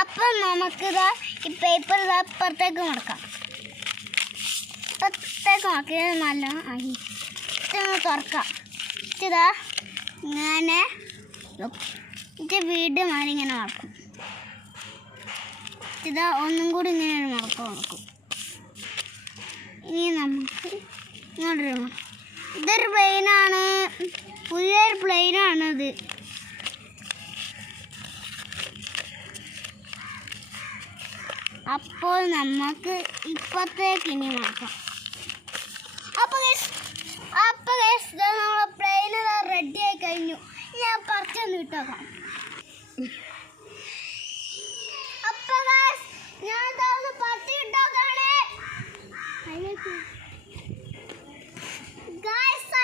അപ്പം നമുക്കിതാ ഈ പേപ്പർ ഇതാ അപ്പുറത്തേക്ക് മടക്കാം. അപ്പുറത്തേക്ക് മടക്കി നല്ല ഇതൊന്ന് തുറക്കാം. ഇതാ ഇങ്ങനെ ഇത് വീണ്ടും ഇങ്ങനെ മടക്കും. ഇതാ ഒന്നും കൂടി ഇങ്ങനെ ഒരു മടക്കും. ഇനി നമുക്ക് ഇങ്ങോട്ടൊരു ഇതൊരു പ്ലെയിനാണ്, പുതിയൊരു പ്ലെയിനാണിത്. അപ്പോൾ നമുക്ക് ഇപ്പത്തേക്ക് ഇനി നോക്കാം. അപ്പോൾ നമ്മളെ പ്ലെയിൻ റെഡി ആയി കഴിഞ്ഞു. ഞാൻ പറിച്ചൊന്ന് ഇട്ടോക്കാം. അപ്പോൾ ഞാൻ പറിച്ച് ഇട്ടോക്കാണ്.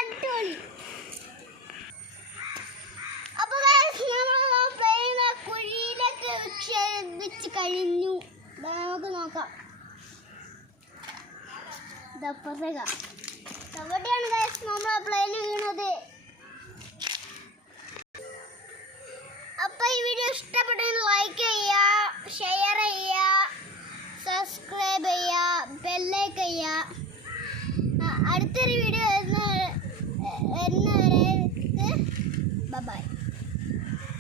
അടിപൊളി. അപ്പോൾ നമ്മൾ പ്ലെയിൻ കുഴിയിലേക്ക് വെച്ച് കഴിഞ്ഞു. നമുക്ക് നോക്കാം. എവിടെയാണ് നമ്മളെ പ്ലെയിൻ വീണത്? അപ്പോൾ ഈ വീഡിയോ ഇഷ്ടപ്പെട്ടെങ്കിൽ ലൈക്ക് ചെയ്യുക, ഷെയർ ചെയ്യുക, സബ്സ്ക്രൈബ് ചെയ്യുക, ബെല്ലൈക്കൺ ചെയ്യുക. അടുത്തൊരു വീഡിയോ വരുന്നവരെ ബൈ.